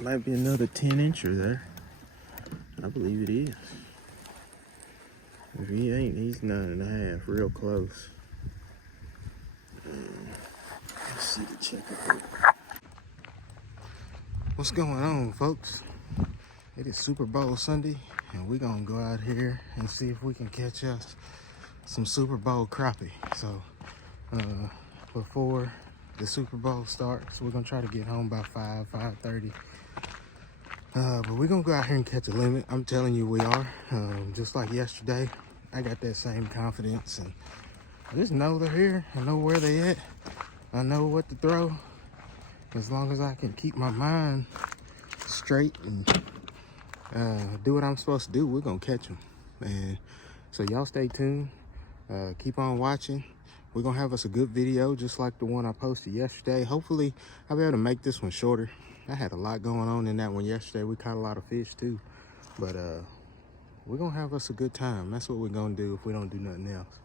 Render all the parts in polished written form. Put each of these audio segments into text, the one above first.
Might be another 10-incher there. I believe it is. If he ain't, he's 9.5, real close. Let's see the checker. What's going on, folks? It is Super Bowl Sunday, and we're gonna go out here and see if we can catch us some Super Bowl crappie. So, before the Super Bowl starts, we're gonna try to get home by 5:30. But we're gonna go out here and catch a limit. I'm telling you, we are. Just like yesterday, I got that same confidence, and I just know they're here. I know where they at. I know what to throw. As long as I can keep my mind straight and do what I'm supposed to do, we're gonna catch them. And so y'all stay tuned. Keep on watching. We're gonna have us a good video, just like the one I posted yesterday. Hopefully, I'll be able to make this one shorter. I had a lot going on in that one yesterday. We caught a lot of fish too, but we're gonna have us a good time. That's what we're gonna do if we don't do nothing else.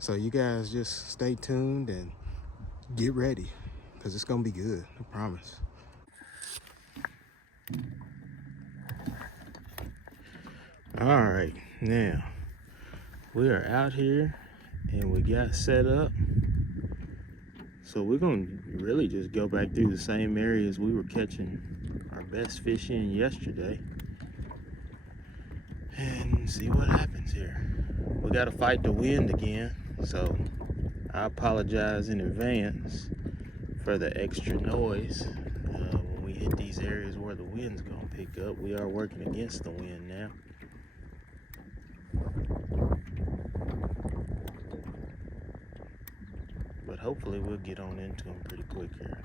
So you guys just stay tuned and get ready, because it's gonna be good, I promise. All right, now we are out here and we got set up. So we're gonna really just go back through the same areas we were catching our best fish in yesterday and see what happens here. We gotta fight the wind again, so I apologize in advance for the extra noise. When we hit these areas where the wind's gonna pick up, we are working against the wind now. But hopefully we'll get on into them pretty quick here.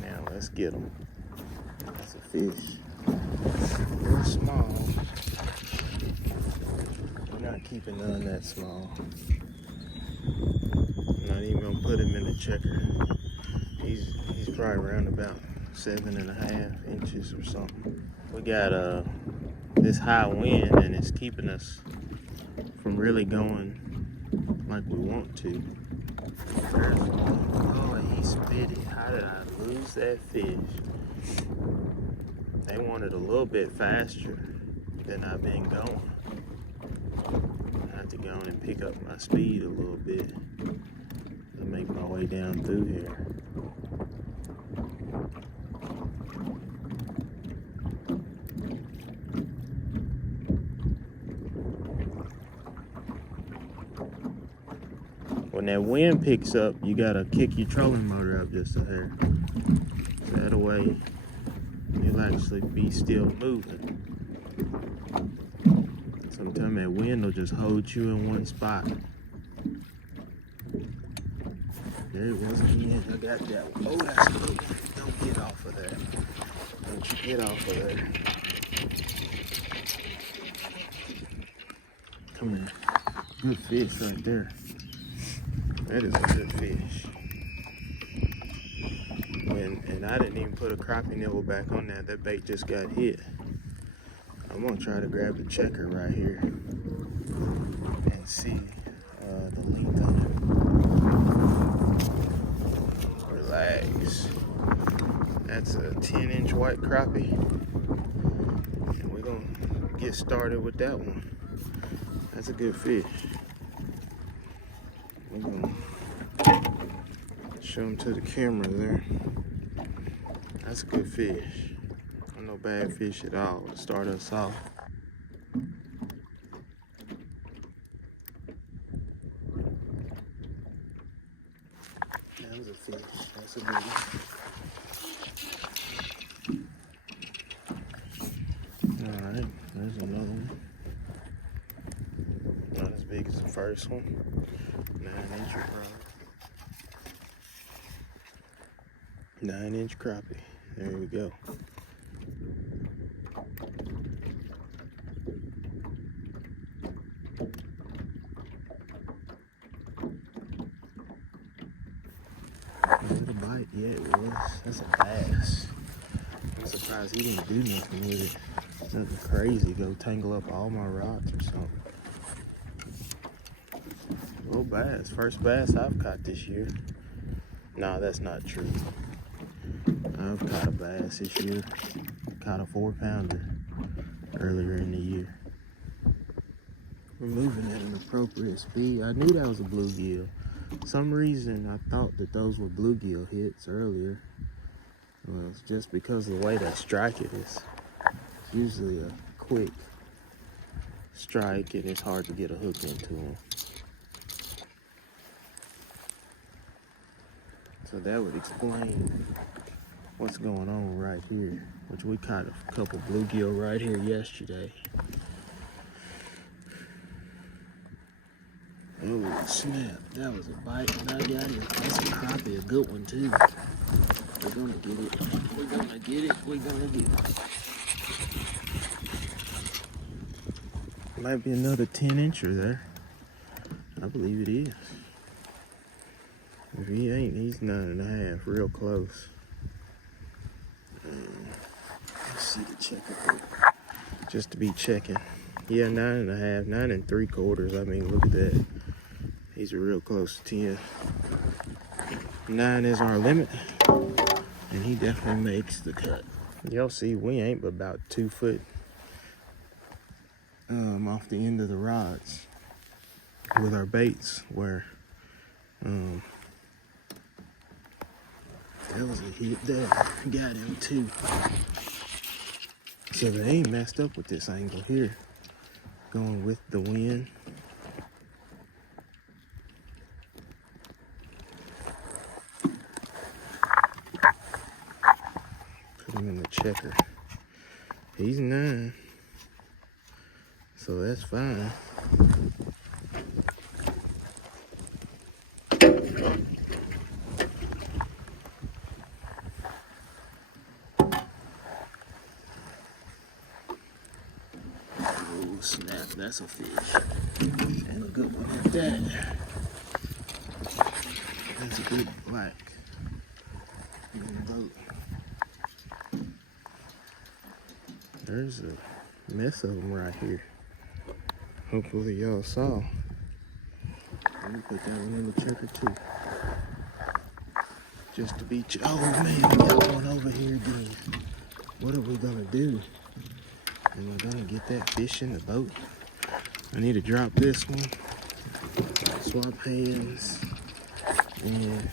Now let's get them. That's a fish. They're small. We're not keeping none that small. I'm not even gonna put him in the checker. He's probably around about 7.5 inches or something. We got this high wind, and it's keeping us from really going like we want to. There's one. Oh, he spit it. How did I lose that fish? They wanted a little bit faster than I've been going. I have to go on and pick up my speed a little bit to make my way down through here. When that wind picks up, you gotta kick your trolling motor up just a hair. So that way, you'll actually be still moving. Sometimes that wind will just hold you in one spot. There it was again. I got that one. Oh, that's good. Don't get off of there. Don't you get off of there. Come here. Good fish right there. That is a good fish. And I didn't even put a crappie nibble back on that. That bait just got hit. I'm gonna try to grab the checker right here and see the length of it. Relax. That's a 10-inch white crappie. And we're gonna get started with that one. That's a good fish. We're gonna show him to the camera there. That's a good fish. No bad fish at all to start us off. That was a fish. That's a good one. Alright, there's another one. Not as big as the first one. 9-inch crappie. 9-inch crappie. There we go. Not a bite yet, it was. That's a bass. I'm surprised he didn't do nothing with it. Nothing crazy, go tangle up all my rods or something. Little bass. First bass I've caught this year. Nah, that's not true. I've caught a bass this year. Caught a 4-pounder earlier in the year. We're moving at an appropriate speed. I knew that was a bluegill. For some reason I thought that those were bluegill hits earlier. Well, it's just because of the way they strike it is. It's usually a quick strike and it's hard to get a hook into them. So that would explain what's going on right here, which we caught a couple bluegill right here yesterday. Oh snap, that was a bite and I got it. That's a crappie, a good one too. We're gonna get it, we're gonna get it, we're gonna get it. Might be another 10-incher there. I believe it is. If he ain't, he's 9.5, real close. Let's see the checker, just to be checking. Yeah, 9.5, 9 3/4. I mean, look at that. He's real close to 10. 9 is our limit, and he definitely makes the cut. Y'all see, we ain't but about 2 foot off the end of the rods with our baits, where that was a hit there. Got him too. So they ain't messed up with this angle here. Going with the wind. Put him in the checker. He's 9. So that's fine. Oh snap, that's a fish. And a good one at that. That's a good black boat. There's a mess of them right here. Hopefully y'all saw. Let me put that one in the checker too. Just to be, oh man, we got one over here again. What are we gonna do? And we're gonna get that fish in the boat. I need to drop this one, swap hands, and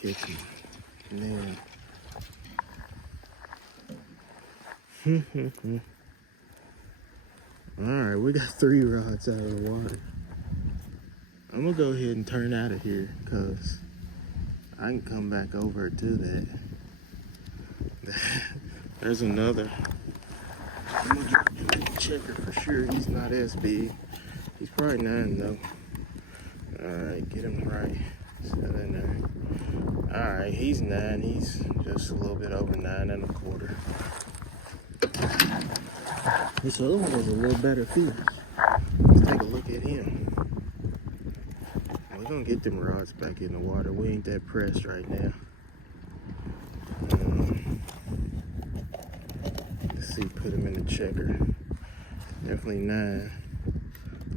catch him. And then, all right, we got 3 rods out of the water. I'm gonna go ahead and turn out of here because I can come back over to that. There's another. I'm gonna drop him in the checker for sure. He's not as big. He's probably 9 though. All right, get him right. Set in there. All right, he's 9. He's just a little bit over 9 1/4. This other one was a little better fish. Let's take a look at him. We're gonna get them rods back in the water. We ain't that pressed right now. Let's see, put him in the checker. Definitely 9.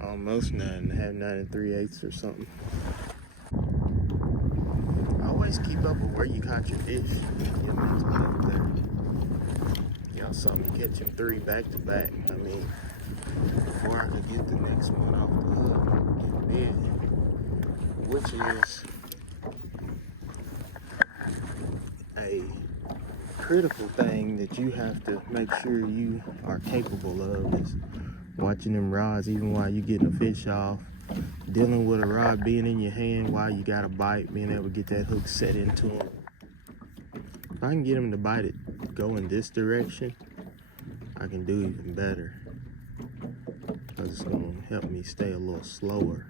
Almost 9. I have 9 3/8 or something. Always keep up with where you caught your fish. Get these up there. Y'all saw me catch him 3 back to back. I mean, before I could get the next one off the hook, get big, which is a critical thing that you have to make sure you are capable of, is watching them rods even while you're getting a fish off, dealing with a rod being in your hand while you got a bite, being able to get that hook set into him. If I can get him to bite it going this direction, I can do even better, because it's going to help me stay a little slower.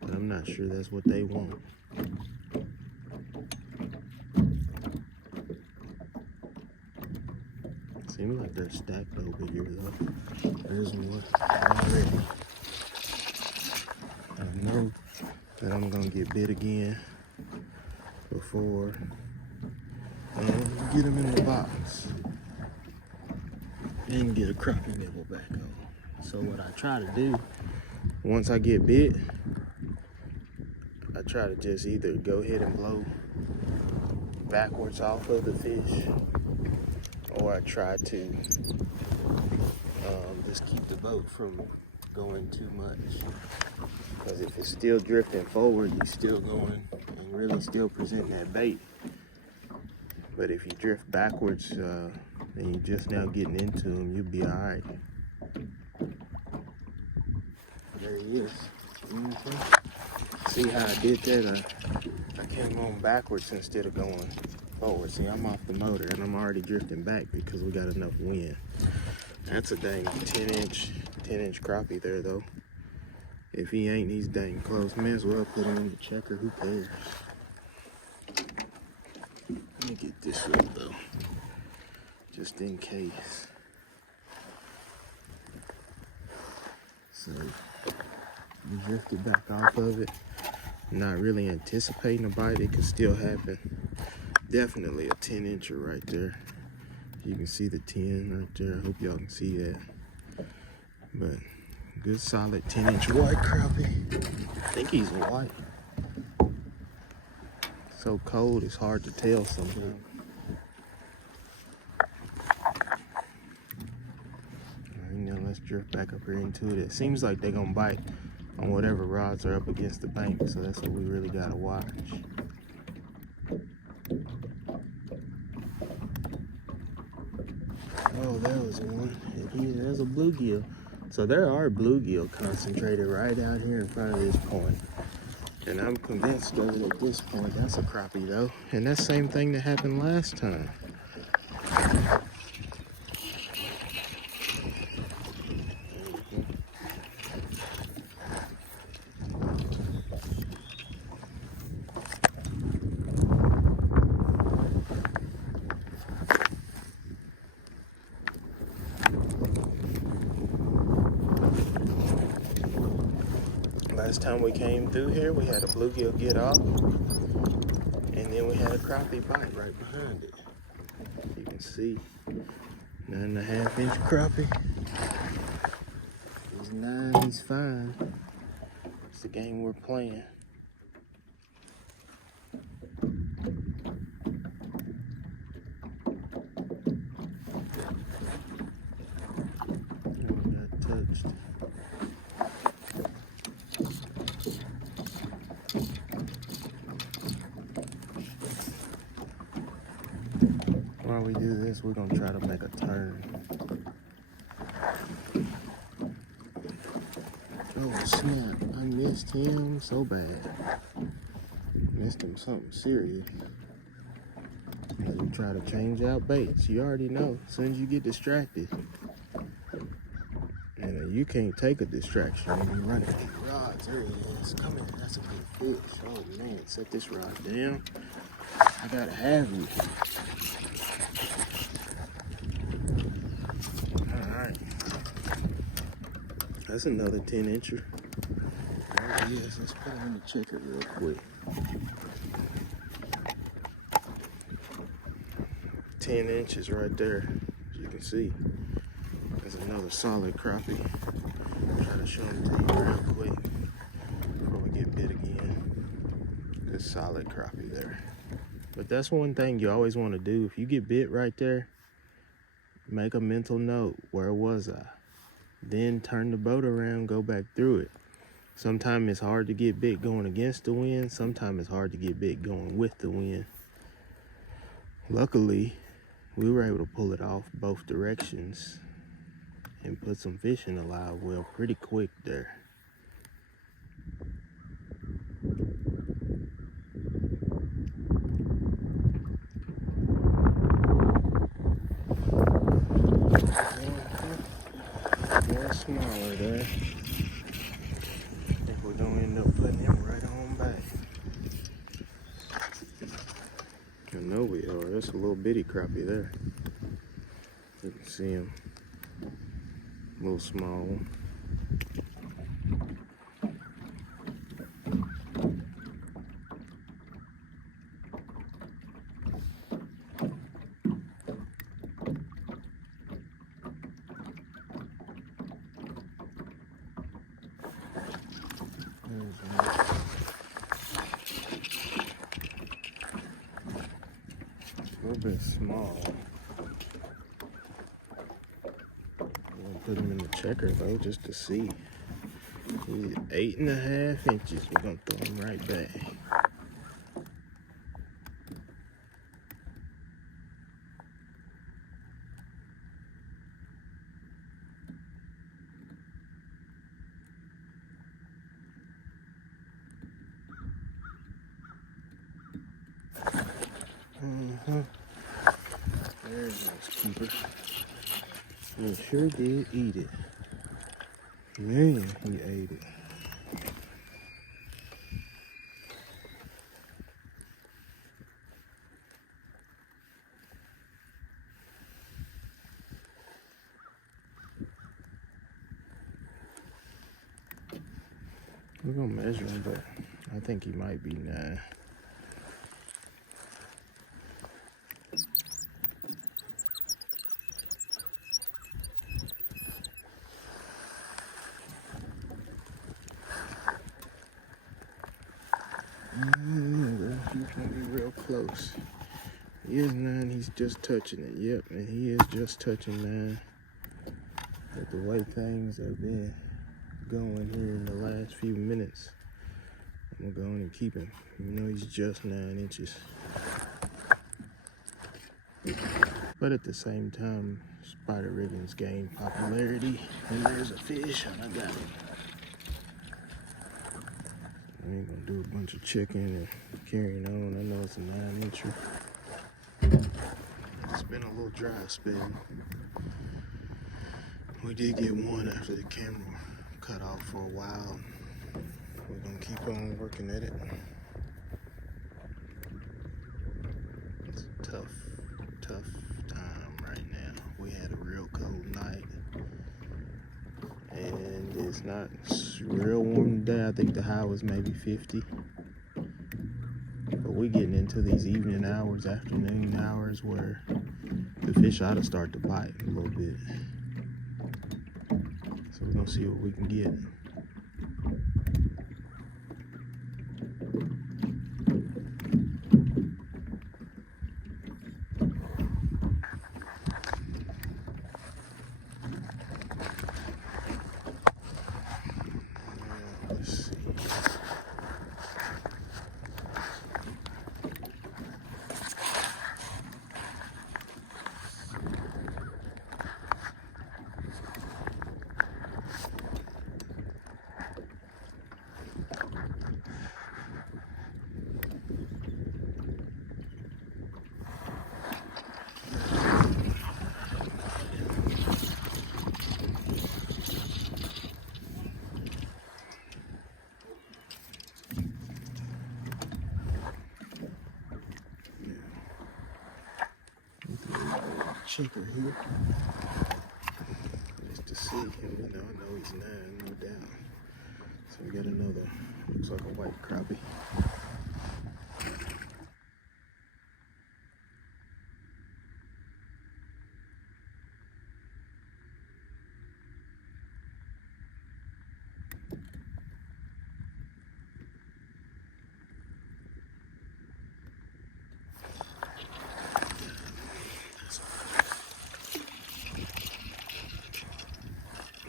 But I'm not sure that's what they want. Seems like they're stacked over here though. There's one already. I know that I'm gonna get bit again before get them in the box and get a crappie nibble back on. So what I try to do Once I get bit, I try to just either go ahead and blow backwards off of the fish, or I try to just keep the boat from going too much. Because if it's still drifting forward, you're still going and really still presenting that bait. But if you drift backwards and you're just now getting into them, you'll be all right. There he is. See how I did that? I came on backwards instead of going forward. See, I'm off the motor and I'm already drifting back because we got enough wind. That's a dang 10-inch crappie there though. If he ain't, he's dang close. May as well put on the checker, who cares? Let me get this rope though, just in case. So, we drifted back off of it. Not really anticipating a bite, it could still happen. Definitely a 10-incher right there. You can see the 10 right there. I hope y'all can see that. But good solid 10-inch white crappie. I think he's white. So cold, it's hard to tell sometimes. Alright, now let's drift back up here into it. It seems like they're gonna bite on whatever rods are up against the bank, so that's what we really gotta watch. Oh, there was one. There's a bluegill. So there are bluegill concentrated right out here in front of this point. And I'm convinced that at this point, that's a crappie though. And that same thing that happened last time. Last time we came through here, we had a bluegill get off, and then we had a crappie bite right behind it. You can see 9.5-inch crappie. He's 9, he's fine. It's the game we're playing. Oh, we got touched. While we do this, we're gonna try to make a turn. Oh snap, I missed him so bad. Missed him something serious. As we try to change out baits, you already know, as soon as you get distracted, and you can't take a distraction when you're running these rods. There he is, come here, that's a good fish. Oh man, set this rod down. I gotta have you. That's another 10-incher. There he is. Let's put him in the checker real quick. 10 inches right there, as you can see. That's another solid crappie. Try to show him to you real quick before we get bit again. Good solid crappie there. But that's one thing you always want to do. If you get bit right there, make a mental note. Where was I? Then turn the boat around, go back through it. Sometimes it's hard to get bit going against the wind. Sometimes it's hard to get bit going with the wind. Luckily, we were able to pull it off both directions and put some fish in the live well pretty quick there. More smaller there. I think we're gonna end up putting him right on back. I know we are. That's a little bitty crappie there. You can see him. A little small one. A little bit small. I'm gonna put him in the checker though, just to see. He's 8.5 inches. We're gonna throw him right back. There's his keeper. He sure did eat it. Man, he ate it. We're gonna measure him, but I think he might be 9. He's gonna be real close. He is 9, he's just touching it. Yep, and he is just touching 9. But the way things have been going here in the last few minutes, I'm gonna go on and keep him. Even though he's just 9 inches. But at the same time, spider ribbons gain popularity. And there's a fish, and I got him. I ain't gonna do a bunch of checking and carrying on. I know it's a 9-incher. It's been a little dry spell. We did get one after the camera cut off for a while. We're gonna keep on working at it. It's a tough time right now. We had a real cold night. And it's not real warm today. I think the high was maybe 50. But we're getting into these evening hours, afternoon hours, where the fish ought to start to bite a little bit. So we're gonna see what we can get. Let's see. Checker here, just to see him. I know he's 9, no doubt. So we got another, looks like a white crappie.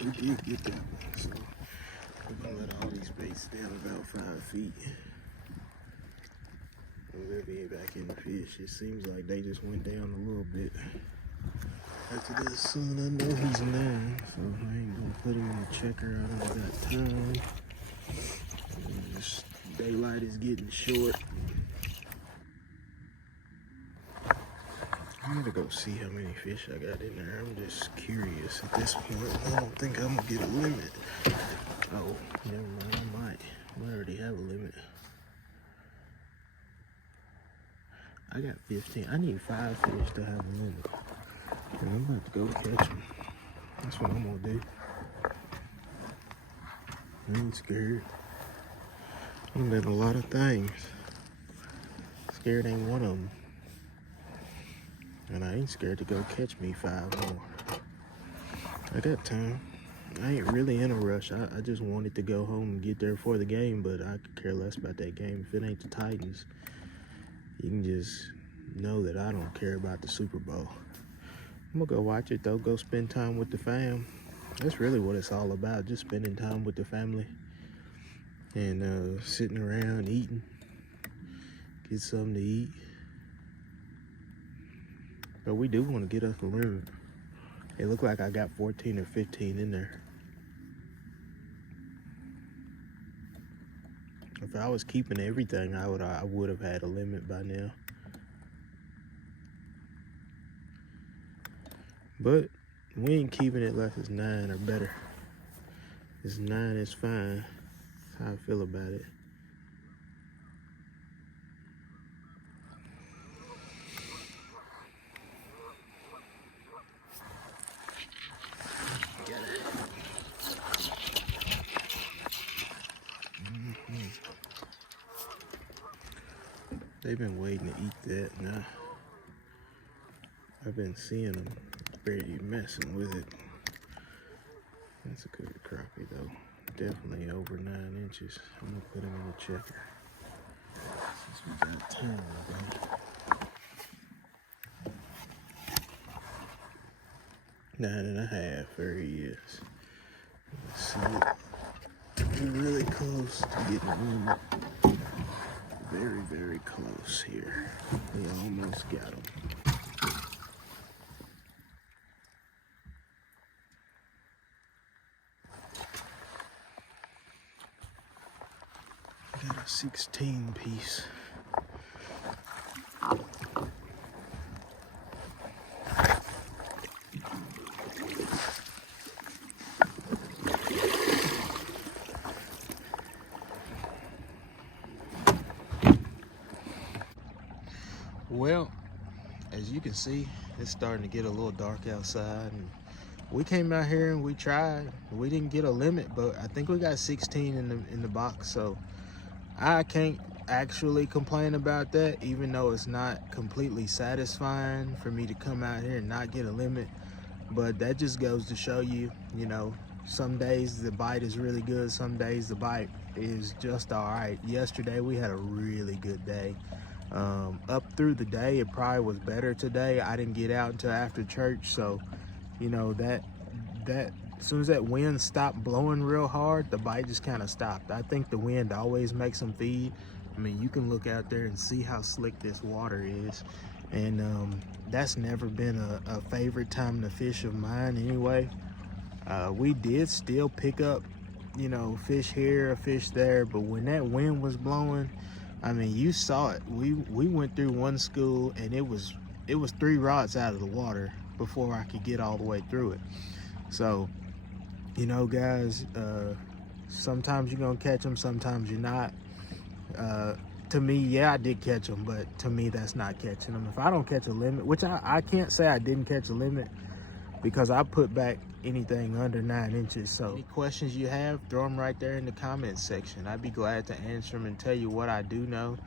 We did get that one, so we're gonna let all these baits down about 5 feet. They'll be back in the fish. It seems like they just went down a little bit. After this sun, I know he's 9, so I ain't gonna put him in the checker. I don't got time. This daylight is getting short. I'm gonna go see how many fish I got in there. I'm just curious at this point. I don't think I'm gonna get a limit. Oh, never mind, I might. I already have a limit. I got 15. I need 5 fish to have a limit. And I'm about to go catch them. That's what I'm gonna do. I ain't scared. I'm doing a lot of things. Scared ain't one of them. And I ain't scared to go catch me 5 more. I got time. I ain't really in a rush. I just wanted to go home and get there for the game, but I could care less about that game. If it ain't the Titans, you can just know that I don't care about the Super Bowl. I'm gonna go watch it though, go spend time with the fam. That's really what it's all about, just spending time with the family and sitting around eating, get something to eat. But we do want to get us a limit. It looked like I got 14 or 15 in there. If I was keeping everything, I would have had a limit by now. But we ain't keeping it unless it's 9 or better. It's 9, it's fine. That's how I feel about it. They've been waiting to eat that now. I've been seeing them barely messing with it. That's a good crappie though. Definitely over 9 inches. I'm gonna put him in the checker since we got time though. 9.5, there he is. Let's see it. We're really close to getting him. Very, very close here. We almost got him. Got a 16 piece. Well, as you can see, it's starting to get a little dark outside, and we came out here and we tried. We didn't get a limit, but I think we got 16 in the box, so I can't actually complain about that, even though it's not completely satisfying for me to come out here and not get a limit. But that just goes to show you, you know, some days the bite is really good, some days the bite is just all right. Yesterday we had a really good day. Up through the day, it probably was better today. I didn't get out until after church, so you know that as soon as that wind stopped blowing real hard, the bite just kind of stopped. I think the wind always makes them feed. I mean, you can look out there and see how slick this water is, and that's never been a favorite time to fish of mine anyway. We did still pick up, you know, fish here, a fish there, but when that wind was blowing, I mean, you saw it. We went through one school and it was 3 rods out of the water before I could get all the way through it. So, you know, guys, sometimes you're gonna catch them, sometimes you're not. To me, yeah, I did catch them, but to me, that's not catching them. If I don't catch a limit, which I can't say I didn't catch a limit, because I put back anything under 9 inches. So any questions you have, throw them right there in the comments section. I'd be glad to answer them and tell you what I do know.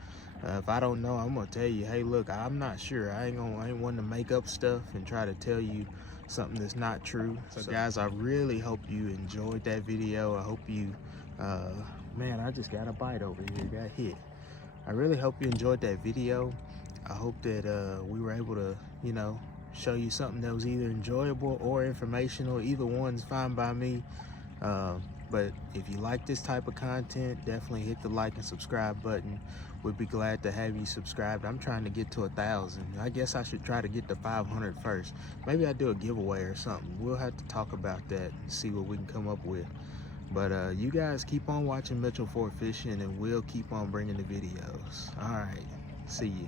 If I don't know, I'm gonna tell you, hey, look, I'm not sure. I ain't one to make up stuff and try to tell you something that's not true. So guys, I really hope you enjoyed that video. I hope you, man, I just got a bite over here, got hit. I really hope you enjoyed that video. I hope that we were able to, you know, show you something that was either enjoyable or informational. Either one's fine by me. But if you like this type of content, definitely hit the like and subscribe button. We'd be glad to have you subscribed. I'm trying to get to 1,000. I guess I should try to get to 500 first. Maybe I'll do a giveaway or something. We'll have to talk about that and see what we can come up with. But you guys keep on watching Mitchell Ford Fishing, and we'll keep on bringing the videos. All right, see you.